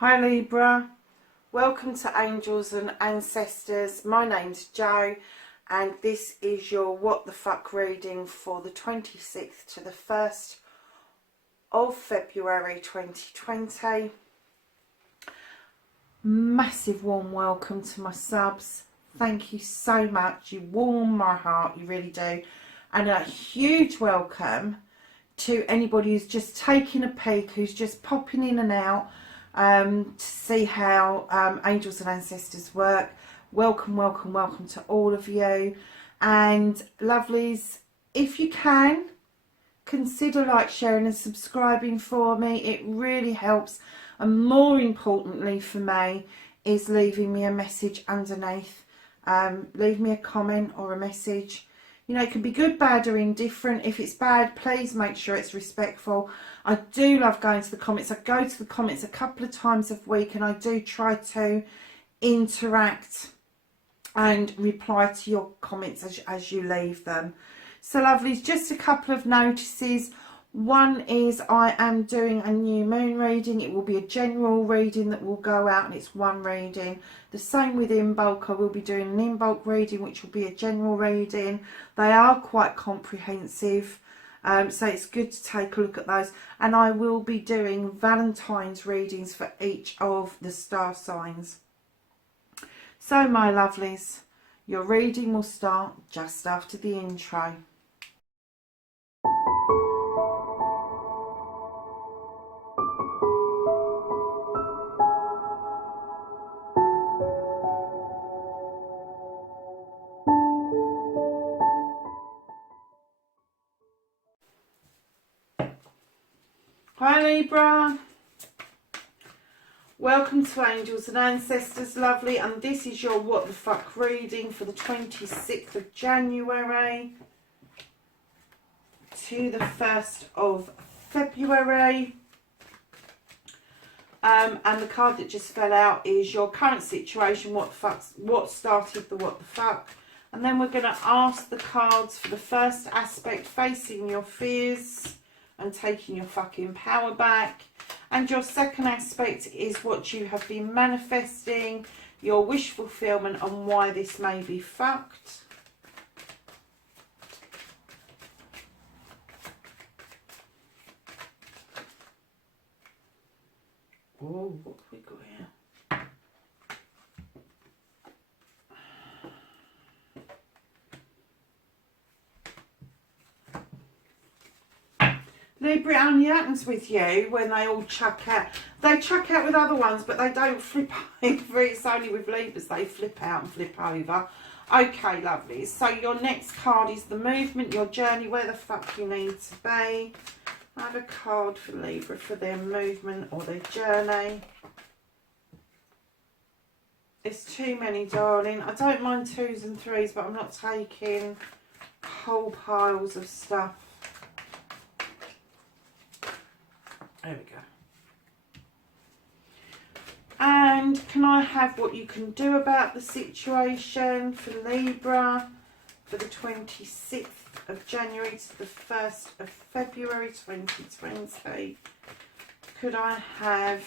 Hi Libra, welcome to Angels and Ancestors. My name's Jo and this is your What the Fuck reading for the 26th to the 1st of February 2020. Massive warm welcome to my subs. Thank you so much. You warm my heart, you really do. And a huge welcome to anybody who's just taking a peek, who's just popping in and out to see how Angels and Ancestors work. Welcome, welcome, welcome to all of you. And lovelies, if you can, consider like, sharing and subscribing for me. It really helps. And more importantly for me is leaving me a message underneath. Leave me a comment or a message. You know, it can be good, bad or indifferent. If it's bad, please make sure it's respectful. I do love going to the comments. I go to the comments a couple of times a week and I do try to interact and reply to your comments as you leave them. So lovelies, just a couple of notices. One is I am doing a new moon reading. It will be a general reading that will go out and it's one reading. The same with in bulk. I will be doing an in bulk reading which will be a general reading. They are quite comprehensive, so it's good to take a look at those. And I will be doing Valentine's readings for each of the star signs. So my lovelies, your reading will start just after the intro. Hi Libra, welcome to Angels and Ancestors, lovely, and this is your What the Fuck reading for the 26th of January to the 1st of February. And the card that just fell out is your current situation, what started the what the fuck. And then we're going to ask the cards for the first aspect, facing your fears and taking your fucking power back. And your second aspect is what you have been manifesting, your wish fulfillment and why this may be fucked. Oh, what have we got here? Libra, it only happens with you when they all chuck out. They chuck out with other ones, but they don't flip over. It's only with Libras they flip out and flip over. Okay, lovely. So your next card is the movement, your journey, where the fuck you need to be. I have a card for Libra for their movement or their journey. It's too many, darling. I don't mind 2s and 3s, but I'm not taking whole piles of stuff. There we go. And can I have what you can do about the situation for Libra for the 26th of January to the 1st of February 2020? Could I have...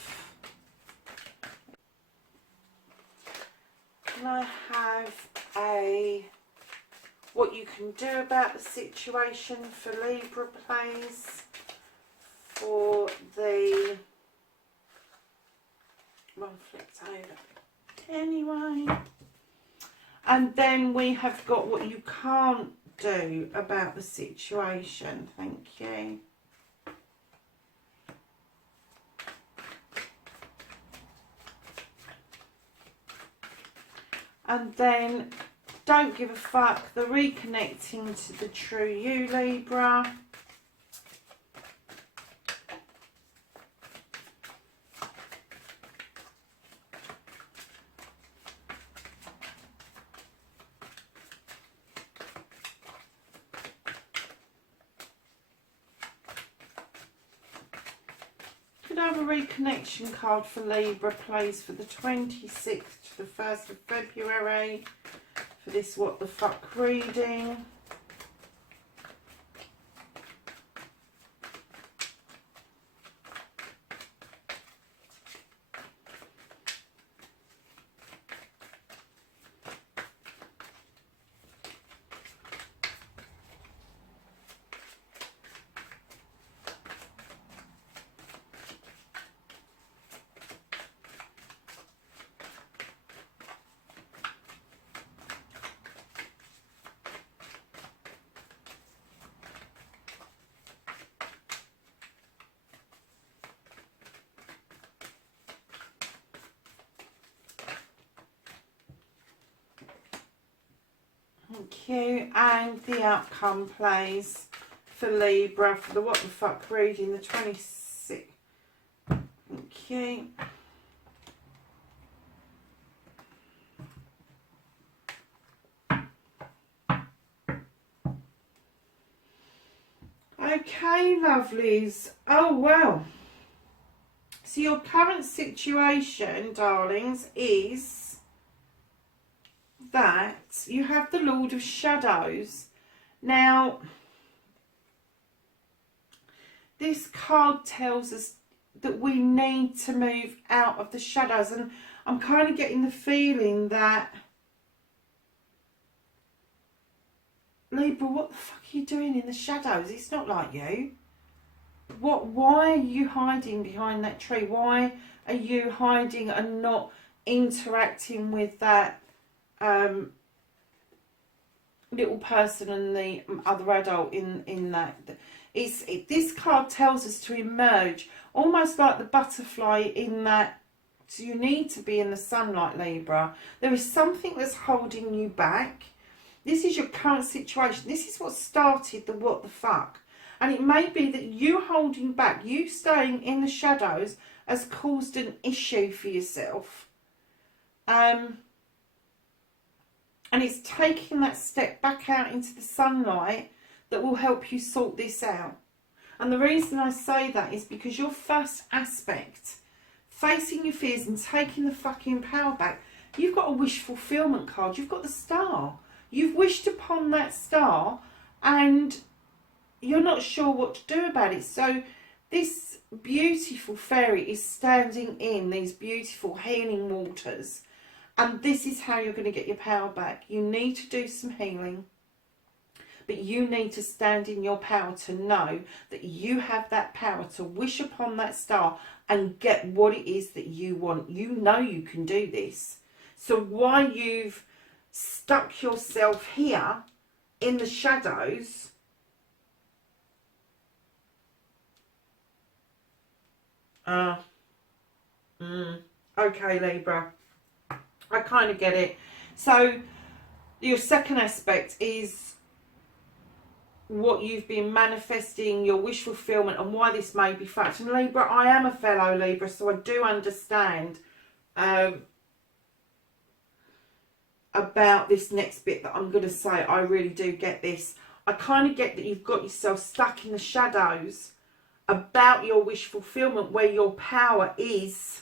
Can I have a... what you can do about the situation for Libra, please? For the... one flipped over. Anyway. And then we have got what you can't do about the situation. Thank you. And then don't give a fuck, the reconnecting to the true you, Libra. Could I have a reconnection card for Libra, please, for the 26th to the 1st of February for this what the fuck reading? Thank you. And the outcome, please, for Libra, for the What the Fuck reading, the 26th. Thank you. Okay, lovelies. Oh, well. So your current situation, darlings, is that you have the Lord of Shadows. Now, this card tells us that we need to move out of the shadows. And I'm kind of getting the feeling that, Libra, what the fuck are you doing in the shadows? It's not like you. Why are you hiding behind that tree? Why are you hiding and not interacting with that little person and the other adult in that? This card tells us to emerge, almost like the butterfly in that. So you need to be in the sunlight, Libra. There is something that's holding you back. This is your current situation. This is what started the what the fuck. And it may be that you holding back, you staying in the shadows, has caused an issue for yourself. And it's taking that step back out into the sunlight that will help you sort this out. And the reason I say that is because your first aspect, facing your fears and taking the fucking power back, you've got a wish fulfillment card. You've got the star. You've wished upon that star and you're not sure what to do about it. So this beautiful fairy is standing in these beautiful healing waters. And this is how you're going to get your power back. You need to do some healing. But you need to stand in your power to know that you have that power to wish upon that star and get what it is that you want. You know you can do this. So while you've stuck yourself here in the shadows, okay, Libra, I kind of get it. So your second aspect is what you've been manifesting, your wish fulfillment, and why this may be fact. And Libra, I am a fellow Libra, so I do understand about this next bit that I'm going to say. I really do get this. I kind of get that you've got yourself stuck in the shadows about your wish fulfillment, where your power is,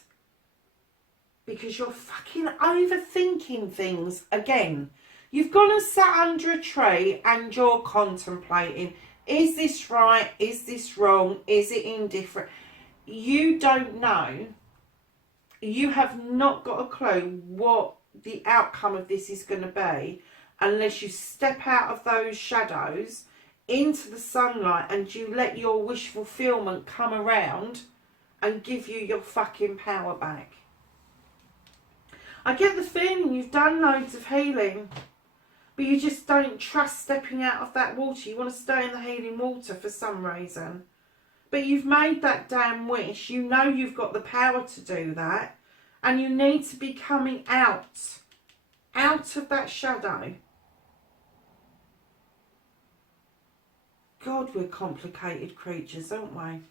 because you're fucking overthinking things again. You've gone and sat under a tree and you're contemplating, is this right? Is this wrong? Is it indifferent? You don't know. You have not got a clue what the outcome of this is going to be unless you step out of those shadows into the sunlight and you let your wish fulfillment come around and give you your fucking power back. I get the feeling you've done loads of healing, but you just don't trust stepping out of that water. You want to stay in the healing water for some reason. But you've made that damn wish. You know you've got the power to do that. And you need to be coming out of that shadow. God, we're complicated creatures, aren't we?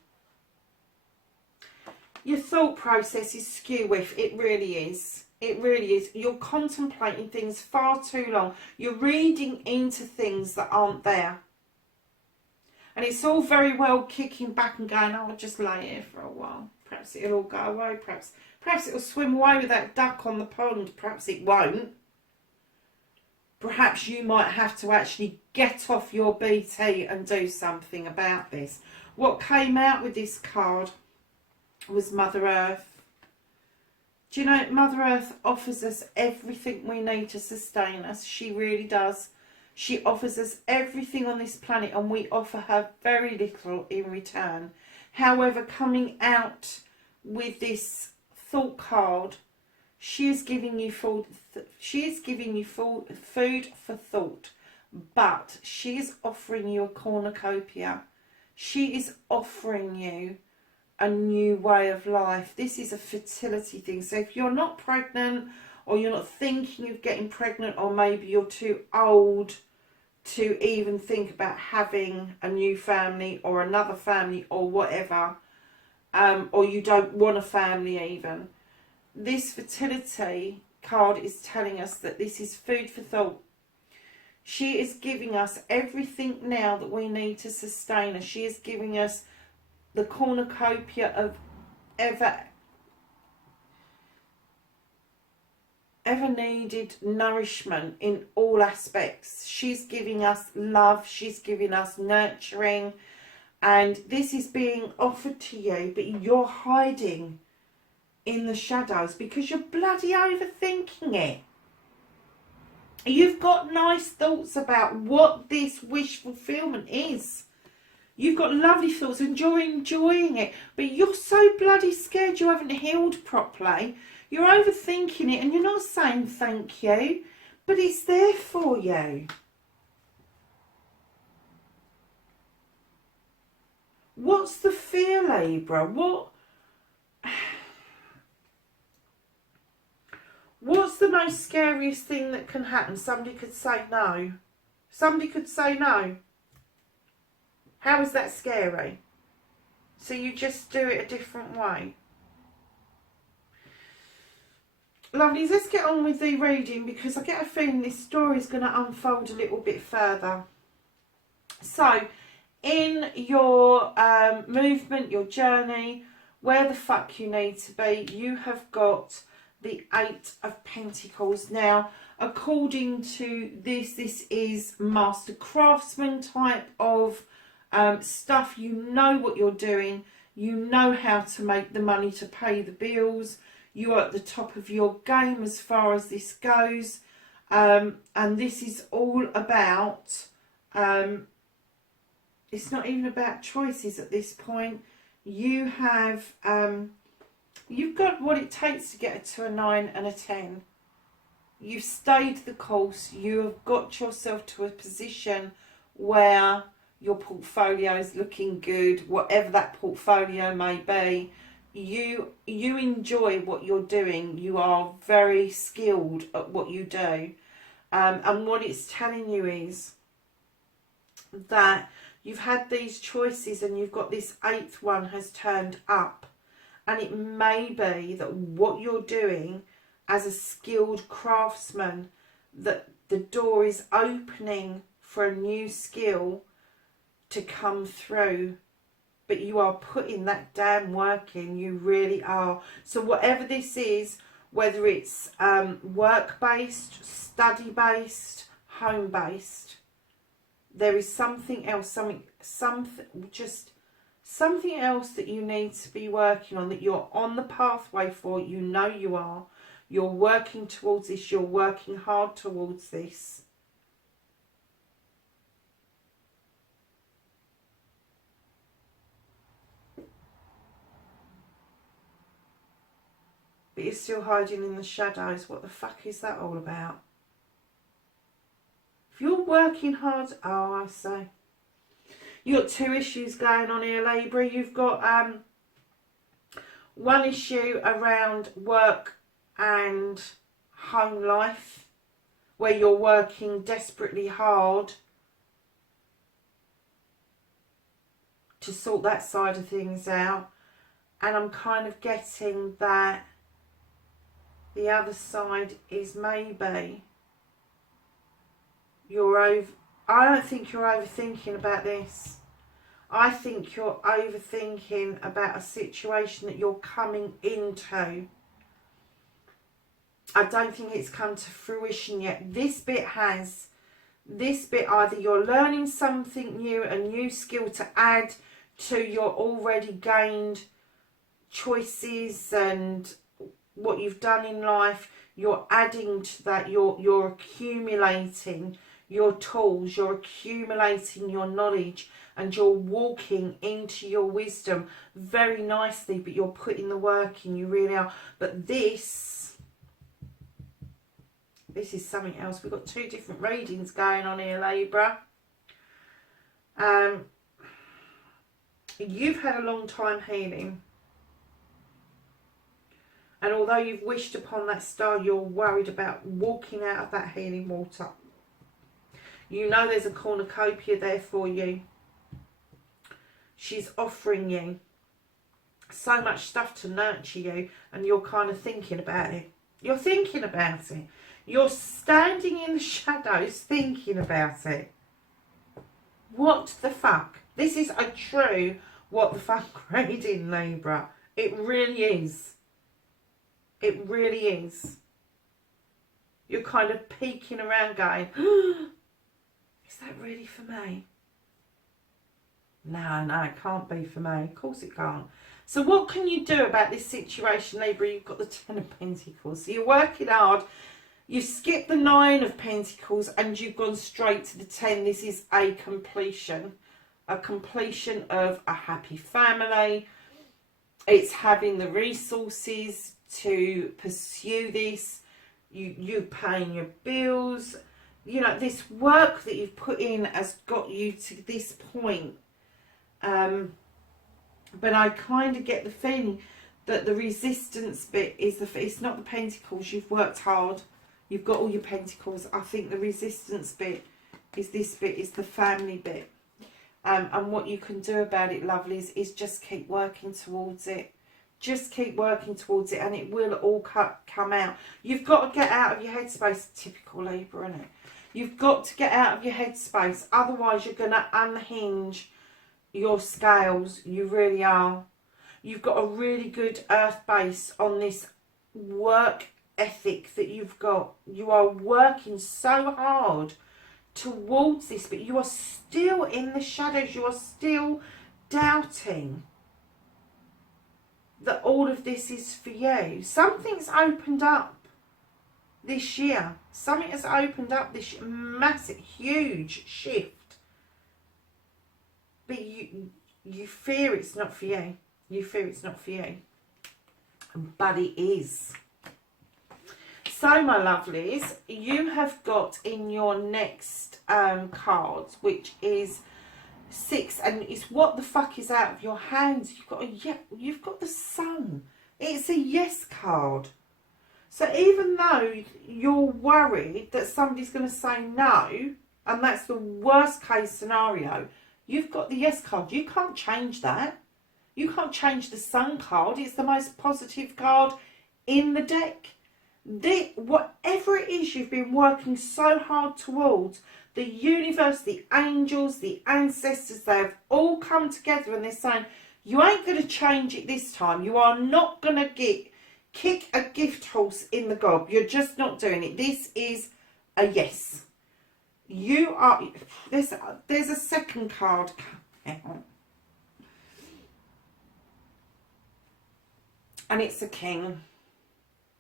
Your thought process is skew with. It really is. It really is. You're contemplating things far too long. You're reading into things that aren't there. And it's all very well kicking back and going, oh, I'll just lay here for a while. Perhaps it'll all go away. Perhaps it'll swim away with that duck on the pond. Perhaps it won't. Perhaps you might have to actually get off your BT and do something about this. What came out with this card was Mother Earth. Do you know, Mother Earth offers us everything we need to sustain us. She really does. She offers us everything on this planet and we offer her very little in return. However, coming out with this thought card, she is giving you food. She is giving you food for thought, but she is offering you a cornucopia. She is offering you a new way of life. This is a fertility thing. So if you're not pregnant, or you're not thinking of getting pregnant, or maybe you're too old to even think about having a new family or another family or whatever, or you don't want a family even. This fertility card is telling us that this is food for thought. She is giving us everything now that we need to sustain us. She is giving us the cornucopia of ever needed nourishment in all aspects. She's giving us love. She's giving us nurturing. And this is being offered to you, but you're hiding in the shadows because you're bloody overthinking it. You've got nice thoughts about what this wish fulfillment is. You've got lovely thoughts and you're enjoying it, but you're so bloody scared you haven't healed properly. You're overthinking it and you're not saying thank you, but it's there for you. What's the fear, Libra? What's the most scariest thing that can happen? Somebody could say no. Somebody could say no. How is that scary? So you just do it a different way. Lovelies, let's get on with the reading because I get a feeling this story is going to unfold a little bit further. So, in your movement, your journey, where the fuck you need to be, you have got the Eight of Pentacles. Now, according to this is master craftsman type of stuff. You know what you're doing. You know how to make the money to pay the bills. You are at the top of your game as far as this goes. And this is all about, it's not even about choices at this point. You have, you've got what it takes to get to a 9 and a 10. You've stayed the course. You have got yourself to a position where your portfolio is looking good, whatever that portfolio may be. You enjoy what you're doing. You are very skilled at what you do. And what it's telling you is that you've had these choices and you've got this 8th one has turned up. And it may be that what you're doing as a skilled craftsman, that the door is opening for a new skill to come through. But you are putting that damn work in. You really are. So whatever this is, whether it's work-based, study-based, home-based, there is something else, something else that you need to be working on, that you're on the pathway for. You know you are. You're working towards this. You're working hard towards this. But you're still hiding in the shadows. What the fuck is that all about? If you're working hard... Oh, I see. You've got two issues going on here, Libra. You've got one issue around work and home life, where you're working desperately hard to sort that side of things out. And I'm kind of getting that the other side is maybe I don't think you're overthinking about this. I think you're overthinking about a situation that you're coming into. I don't think it's come to fruition yet. This bit has. This bit, either you're learning something new, a new skill to add to your already gained choices and what you've done in life. You're adding to that. You're accumulating your tools, you're accumulating your knowledge, and you're walking into your wisdom very nicely, but you're putting the work in. You really are. But this is something else. We've got two different readings going on here, Libra. You've had a long time healing. And although you've wished upon that star, you're worried about walking out of that healing water. You know there's a cornucopia there for you. She's offering you so much stuff to nurture you, and you're kind of thinking about it. You're thinking about it. You're standing in the shadows thinking about it. What the fuck? This is a true what the fuck reading, Libra. It really is. It really is. You're kind of peeking around going, is that really for me? No, it can't be for me. Of course it can't. So what can you do about this situation, Libra? You've got the 10 of Pentacles. So you're working hard. You've skipped the 9 of Pentacles and you've gone straight to the 10. This is a completion. A completion of a happy family. It's having the resources to pursue this. You paying your bills. You know, this work that you've put in has got you to this point. But I kind of get the feeling that the resistance bit is it's not the Pentacles. You've worked hard. You've got all your Pentacles. I think the resistance bit is this bit, is the family bit. And what you can do about it, lovelies, is just keep working towards it. Just keep working towards it and it will all come out. You've got to get out of your headspace. Typical Libra, isn't it? You've got to get out of your headspace. Otherwise, you're going to unhinge your scales. You really are. You've got a really good earth base on this work ethic that you've got. You are working so hard towards this, but you are still in the shadows. You are still doubting that all of this is for you. Something's opened up this year. Something has opened up this year. Massive, huge shift. But you fear it's not for you. You fear it's not for you. But it is. So, my lovelies, you have got in your next cards, which is 6, and it's what the fuck is out of your hands. You've got the Sun. It's a yes card. So even though you're worried that somebody's going to say no, and that's the worst case scenario, you've got the yes card. You can't change that. You can't change the Sun card. It's the most positive card in the deck. Whatever it is you've been working so hard towards, the universe, the angels, the ancestors, they have all come together and they're saying, you ain't going to change it this time. You are not going to kick a gift horse in the gob. You're just not doing it. This is a yes. You are, there's a second card. And it's a King.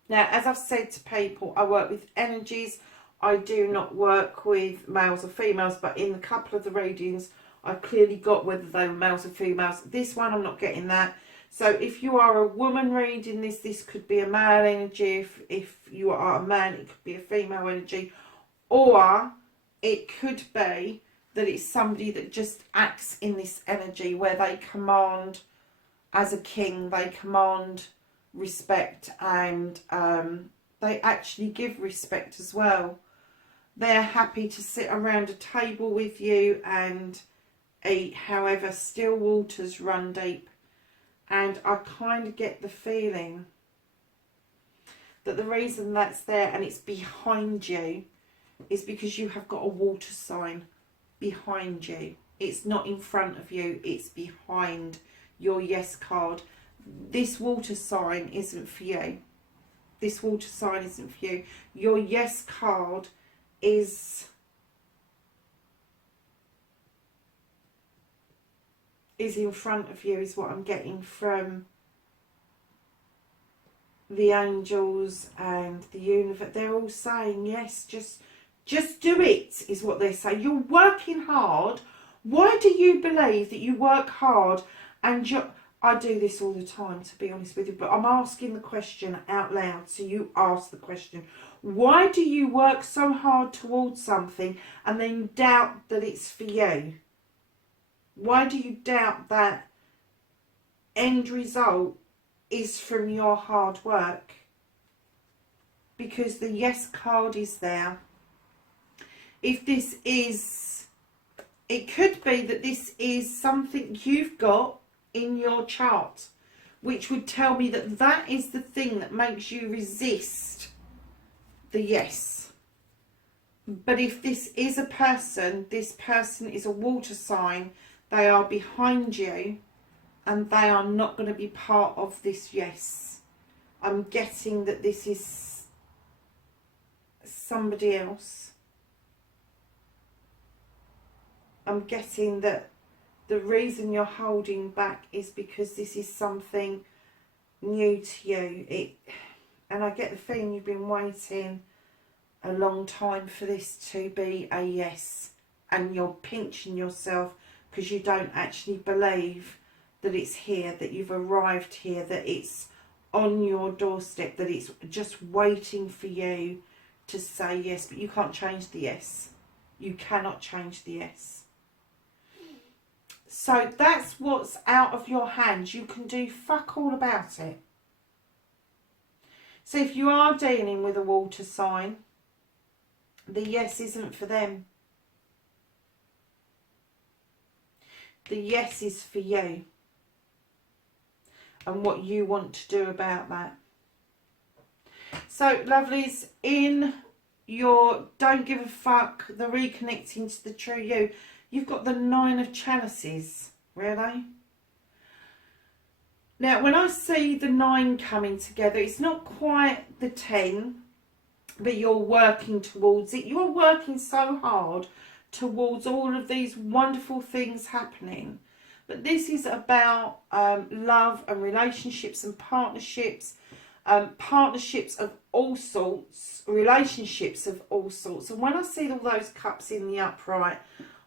Now, as I've said to people, I work with energies. I do not work with males or females, but in a couple of the readings, I clearly got whether they were males or females. This one, I'm not getting that. So if you are a woman reading this, this could be a male energy. If you are a man, it could be a female energy. Or it could be that it's somebody that just acts in this energy where they command, as a king, they command respect, and they actually give respect as well. They're happy to sit around a table with you and eat. However, still waters run deep. And I kind of get the feeling that the reason that's there and it's behind you is because you have got a water sign behind you. It's not in front of you, it's behind your yes card. This water sign isn't for you. This water sign isn't for you. Your yes card is in front of you, is what I'm getting from the angels and the universe. They're all saying yes, just do it, is what they say. You're working hard. Why do you believe that you work hard and I do this all the time, to be honest with you, but I'm asking the question out loud, so you ask the question. Why do you work so hard towards something and then doubt that it's for you? Why do you doubt that end result is from your hard work? Because the yes card is there. if this is, it could be that this is something you've got in your chart, which would tell me that that is the thing that makes you resist the yes. But if this is a person, this person is a water sign, they are behind you and they are not going to be part of this yes. I'm getting that this is somebody else. I'm getting that the reason you're holding back is because this is something new to you. And I get the feeling you've been waiting a long time for this to be a yes. And you're pinching yourself because you don't actually believe that it's here, that you've arrived here, that it's on your doorstep, that it's just waiting for you to say yes. But you can't change the yes. You cannot change the yes. So that's what's out of your hands. You can do fuck all about it. So if you are dealing with a water sign, the yes isn't for them. The yes is for you. And what you want to do about that. So, lovelies, in your don't give a fuck, the reconnecting to the true you, you've got the 9 of chalices, really. Now, when I see the 9 coming together, it's not quite the 10, but you're working towards it. You're working so hard towards all of these wonderful things happening. But this is about love and relationships and partnerships. Partnerships of all sorts, relationships of all sorts. And when I see all those cups in the upright,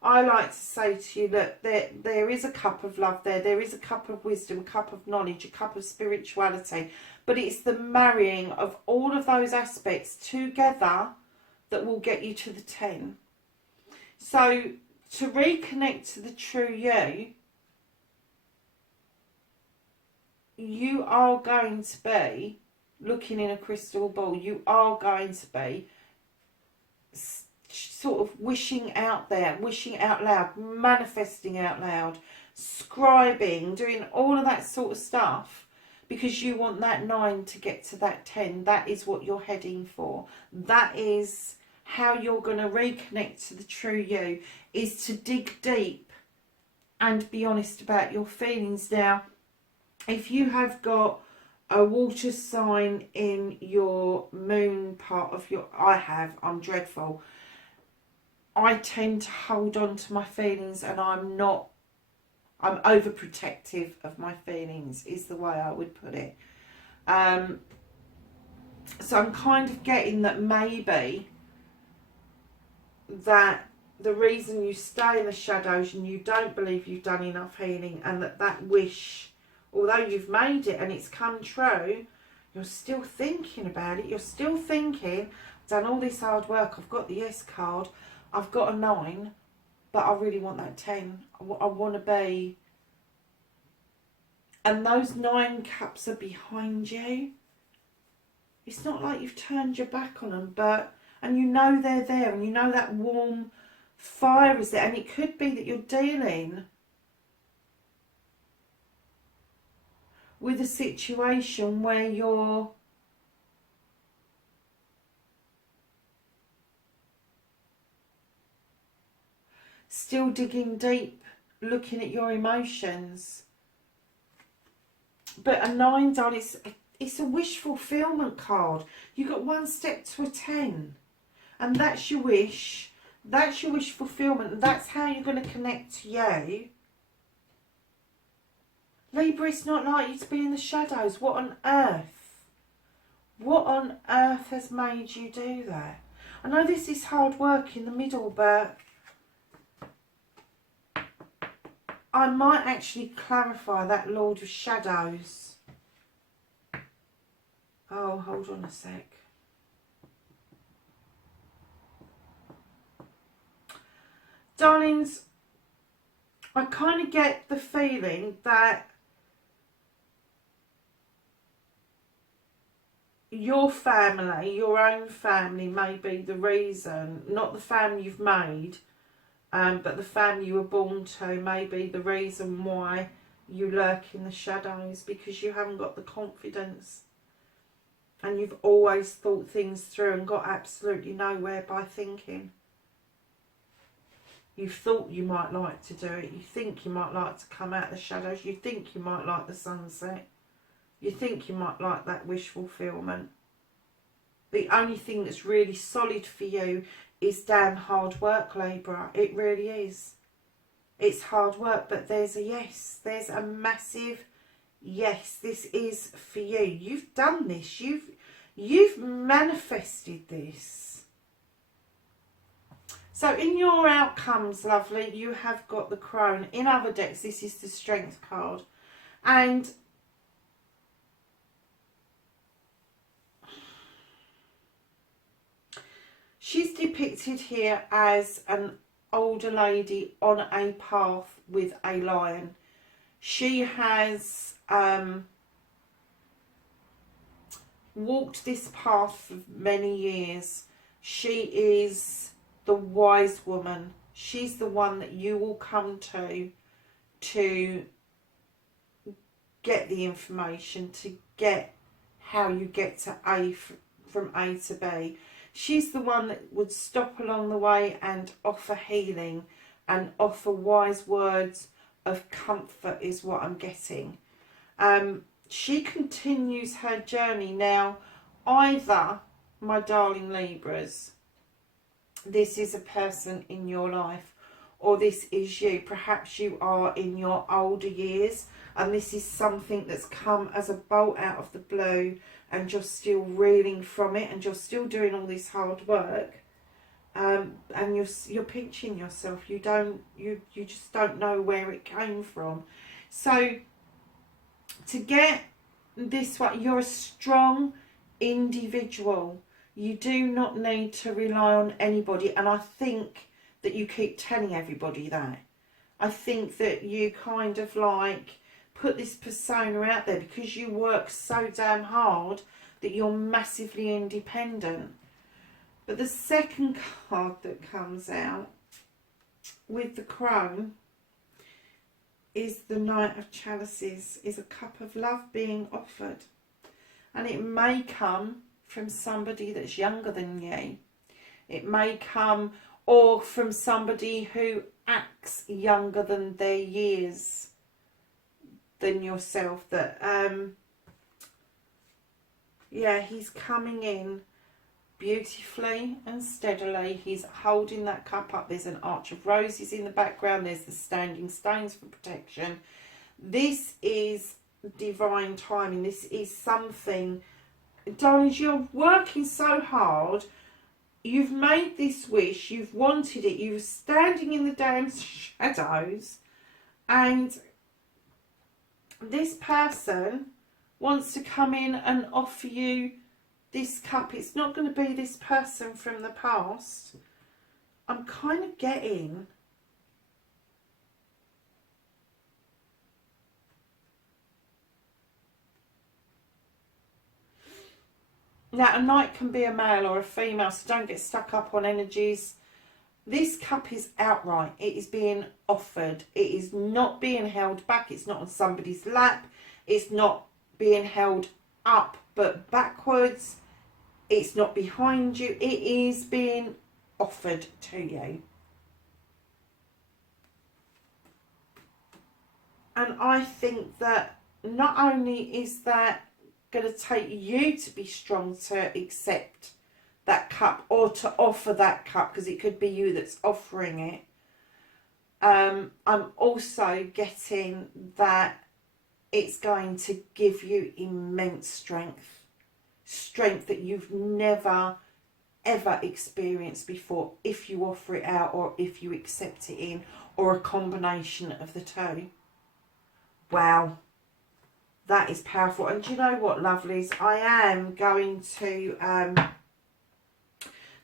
I like to say to you that there is a cup of love there. There is a cup of wisdom, a cup of knowledge, a cup of spirituality. But it's the marrying of all of those aspects together that will get you to the 10. So to reconnect to the true you are going to be looking in a crystal ball. You are going to be sort of wishing out there, wishing out loud, manifesting out loud, scribing, doing all of that sort of stuff because you want that 9 to get to that 10. That is what you're heading for. That is how you're going to reconnect to the true you, is to dig deep and be honest about your feelings. Now, if you have got a water sign in your moon part of your... I'm dreadful. I tend to hold on to my feelings and I'm overprotective of my feelings, is the way I would put it. So I'm kind of getting that maybe that the reason you stay in the shadows and you don't believe you've done enough healing, and that wish, although you've made it and it's come true, you're still thinking about it. You're still thinking, I've done all this hard work, I've got the yes card, I've got a 9, but I really want that 10. I want to be... And those 9 cups are behind you. It's not like you've turned your back on them, but... And you know they're there, and you know that warm fire is there. And it could be that you're dealing with a situation where you're still digging deep, looking at your emotions. But a 9, darling, it's a wish fulfillment card. You got 1 step to a 10. And that's your wish. That's your wish fulfillment. That's how you're going to connect to you. Libra, it's not like you to be in the shadows. What on earth? What on earth has made you do that? I know this is hard work in the middle, but I might actually clarify that Lord of Shadows. Oh, hold on a sec. Darlings, I kind of get the feeling that your family, your own family may be the reason, not the family you've made, but the family you were born to may be the reason why you lurk in the shadows, because you haven't got the confidence and you've always thought things through and got absolutely nowhere by thinking. You thought you might like to do it, you think you might like to come out of the shadows, you think you might like the sunset, you think you might like that wish fulfillment. The only thing that's really solid for you is damn hard work, Libra. It really is. It's hard work, but there's a yes. There's a massive yes. This is for you. You've done this. You've manifested this. So in your outcomes, lovely, you have got the Crone. In other decks, this is the Strength card. And she's depicted here as an older lady on a path with a lion. She has walked this path for many years. She is the wise woman. She's the one that you will come to get the information, to get how you get to from A to B. She's the one that would stop along the way and offer healing and offer wise words of comfort, is what I'm getting. She continues her journey. Now, either, my darling Libras, this is a person in your life, or this is you. Perhaps you are in your older years and this is something that's come as a bolt out of the blue, and you're still reeling from it, and you're still doing all this hard work, and you're pinching yourself. You just don't know where it came from. So to get this one, you're a strong individual. You do not need to rely on anybody, and I think that you keep telling everybody that. I think that you kind of like put this persona out there because you work so damn hard that you're massively independent. But the second card that comes out with the Crone is the Knight of Chalices, is a cup of love being offered. And it may come from somebody that's younger than you. It may come or from somebody who acts younger than their years than yourself. That yeah, he's coming in beautifully and steadily. He's holding that cup up. There's an arch of roses in the background. There's the standing stones for protection. This is divine timing. This is something, darlings, you're working so hard. You've made this wish. You've wanted it. You were standing in the damn shadows, and this person wants to come in and offer you this cup. It's not going to be this person from the past. I'm kind of getting now, a knight can be a male or a female, so don't get stuck up on energies. This cup is outright. It is being offered. It is not being held back. It's not on somebody's lap. It's not being held up but backwards. It's not behind you. It is being offered to you. And I think that not only is that going to take you to be strong to accept that cup or to offer that cup, because it could be you that's offering it. I'm also getting that it's going to give you immense strength that you've never ever experienced before, if you offer it out or if you accept it in, or a combination of the two. Wow, that is powerful. And do you know what, lovelies, I am going to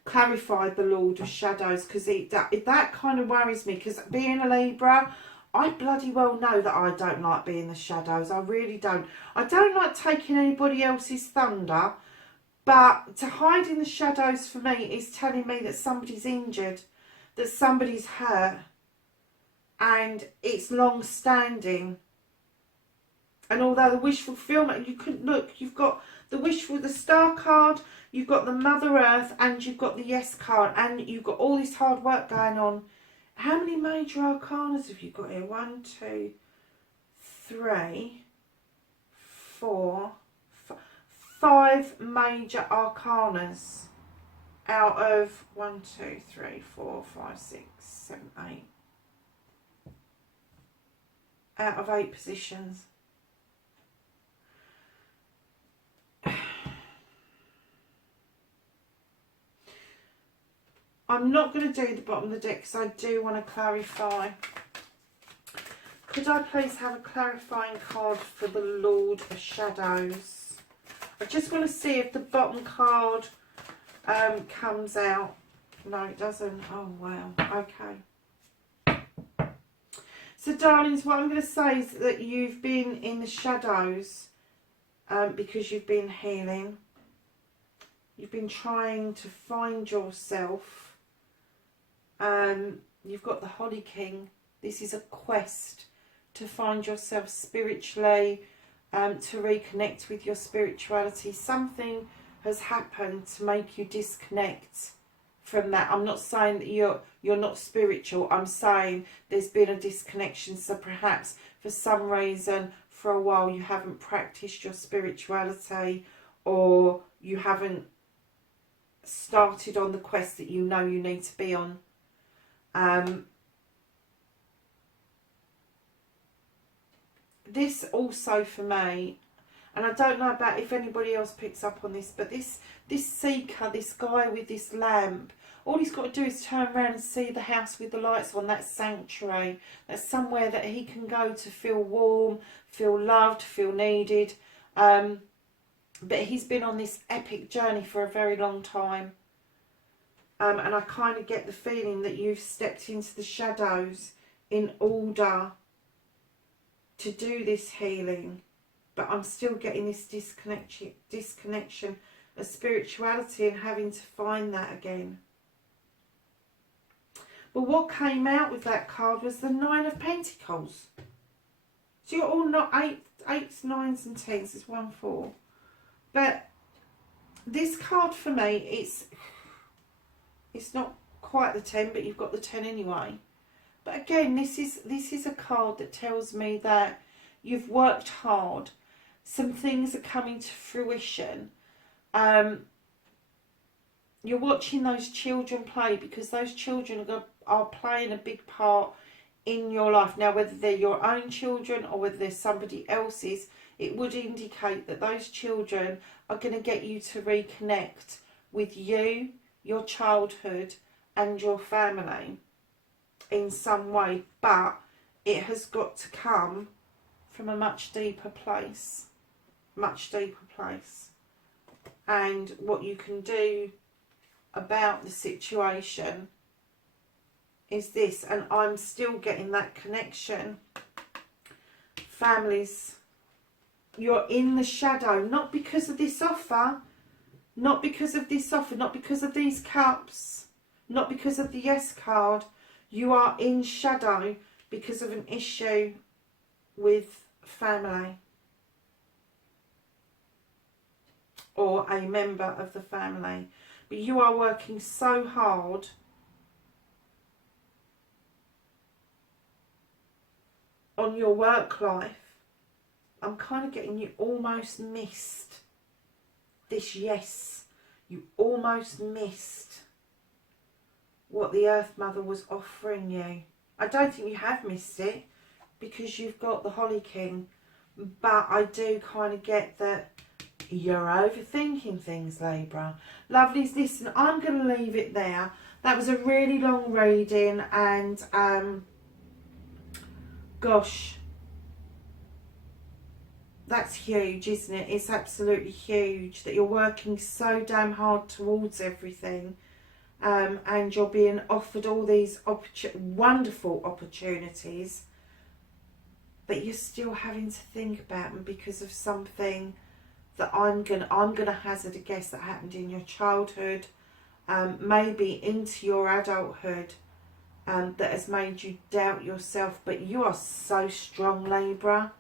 clarify the Lord of Shadows, because that kind of worries me, because being a Libra, I bloody well know that I don't like being the shadows. I really don't. I don't like taking anybody else's thunder, But to hide in the shadows for me is telling me that somebody's injured, that somebody's hurt, and it's long standing. And although the wish fulfillment, you couldn't look, you've got the wish for the Star card, you've got the Mother Earth, and you've got the Yes card, and you've got all this hard work going on. How many major arcanas have you got here? 1, 2, 3, 4, 5 major arcanas out of 1, 2, 3, 4, 5, 6, 7, 8. Out of 8 positions. I'm not going to do the bottom of the deck because I do want to clarify. Could I please have a clarifying card for the Lord of Shadows? I just want to see if the bottom card comes out. No, it doesn't. Oh, wow. Okay. So, darlings, what I'm going to say is that you've been in the shadows because you've been healing. You've been trying to find yourself. You've got the Holly King. This is a quest to find yourself spiritually, to reconnect with your spirituality. Something has happened to make you disconnect from that. I'm not saying that you're not spiritual. I'm saying there's been a disconnection. So perhaps for some reason, for a while, you haven't practiced your spirituality, or you haven't started on the quest that you know you need to be on. This also for me, and I don't know about if anybody else picks up on this, but this seeker, this guy with this lamp, all he's got to do is turn around and see the house with the lights on. That's sanctuary. That's somewhere that he can go to feel warm, feel loved, feel needed. But he's been on this epic journey for a very long time. And I kind of get the feeling that you've stepped into the shadows in order to do this healing. But I'm still getting this disconnection of spirituality and having to find that again. But what came out with that card was the 9 of Pentacles. So you're all not 8s, 9s and 10s. It's 1, 4. But this card for me, it's not quite the 10, but you've got the 10 anyway. But again, this is a card that tells me that you've worked hard. Some things are coming to fruition. You're watching those children play, because those children are playing a big part in your life. Now, whether they're your own children or whether they're somebody else's, it would indicate that those children are going to get you to reconnect with you, your childhood and your family in some way. But it has got to come from a much deeper place. Much deeper place. And what you can do about the situation is this. And I'm still getting that connection. Families, you're in the shadow, not because of this offer, not because of this offer, not because of these cups, not because of the Yes card. You are in shadow because of an issue with family or a member of the family. But you are working so hard on your work life. I'm kind of getting you almost missed this yes. You almost missed what the Earth Mother was offering you. I don't think you have missed it because you've got the Holly King. But I do kind of get that you're overthinking things, Libra. Lovelies, listen, I'm going to leave it there. That was a really long reading, and gosh, that's huge, isn't it? It's absolutely huge that you're working so damn hard towards everything, and you're being offered all these wonderful opportunities, but you're still having to think about them because of something that I'm gonna hazard a guess that happened in your childhood, maybe into your adulthood, that has made you doubt yourself. But you are so strong, Libra.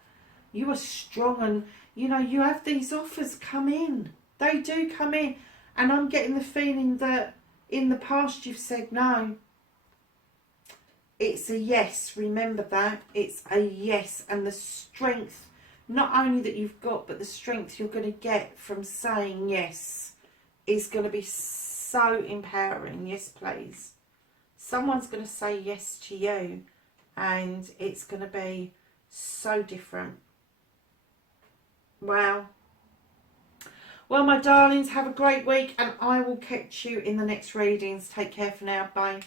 You are strong, and you know, you have these offers come in. They do come in, and I'm getting the feeling that in the past you've said no. It's a yes. Remember that. It's a yes. And the strength, not only that you've got, but the strength you're going to get from saying yes is going to be so empowering. Yes, please. Someone's going to say yes to you, and it's going to be so different. Wow. Well, my darlings, have a great week, and I will catch you in the next readings. Take care for now. Bye.